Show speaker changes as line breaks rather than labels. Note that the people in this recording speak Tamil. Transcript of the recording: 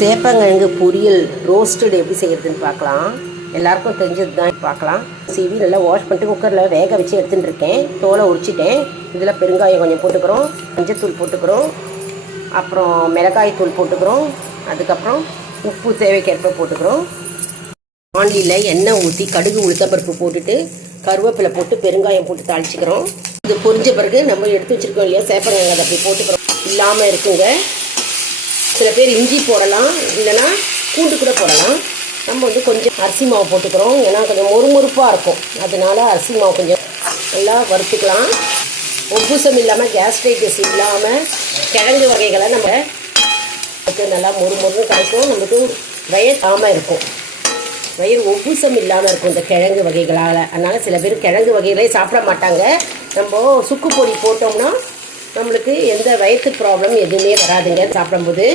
சேப்பங்கிழங்கு பொரியல் ரோஸ்டட் எப்படி செய்யறதுன்னு பார்க்கலாம். எல்லாருக்கும் தெரிஞ்சது தான் பார்க்கலாம். சீவி நல்லா வாஷ் பண்ணிட்டு குக்கரில் வேக வச்சு எடுத்துகிட்டு இருக்கேன். தோலை உரிச்சிட்டேன். இதில் பெருங்காயம் கொஞ்சம் போட்டுக்கிறோம். மஞ்சத்தூள் போட்டுக்கிறோம். அப்புறம் மிளகாய் தூள் போட்டுக்கிறோம். அதுக்கப்புறம் உப்பு தேவைக்கேற்ப போட்டுக்கிறோம். ஆண்டியில் எண்ணெய் ஊற்றி கடுகு உளுத்தம்பருப்பு போட்டுட்டு கருவேப்பிலை போட்டு பெருங்காயம் போட்டு தாளிச்சிக்கிறோம். இது பொரிஞ்ச பிறகு நம்ம எடுத்து வச்சிருக்கோம் இல்லையா சேப்பங்கிழங்கு அதை அப்படி போட்டுக்கிறோம். இல்லாமல் இருக்குங்க. சில பேர் இஞ்சி போடலாம் இல்லைன்னா பூண்டு கூட போடலாம். நம்ம வந்து கொஞ்சம் அரிசி மாவு போட்டுக்கிறோம். ஏன்னா கொஞ்சம் மொறுமொறுப்பாக இருக்கும். அதனால அரிசி மாவு கொஞ்சம் நல்லா வறுத்துக்கலாம். ஒப்பூசம் இல்லாமல் கேஸ்ட்ரைட்டிஸ் இல்லாமல் கிழங்கு வகைகளை நம்ம நல்லா மொறு மொறுன்னு கிடைக்கும் நமக்கு வயசாமல் இருக்கும். வயிறு ஒப்புசம் இல்லாமல் இருக்கும் இந்த கிழங்கு வகைகளால். அதனால் சில பேர் கிழங்கு வகைகளே சாப்பிட மாட்டாங்க. நம்ம சுக்கு பொடி போட்டோம்னா நம்மளுக்கு எந்த வயிற்று ப்ராப்ளம் எதுவுமே வராதுங்க சாப்பிடும்போது.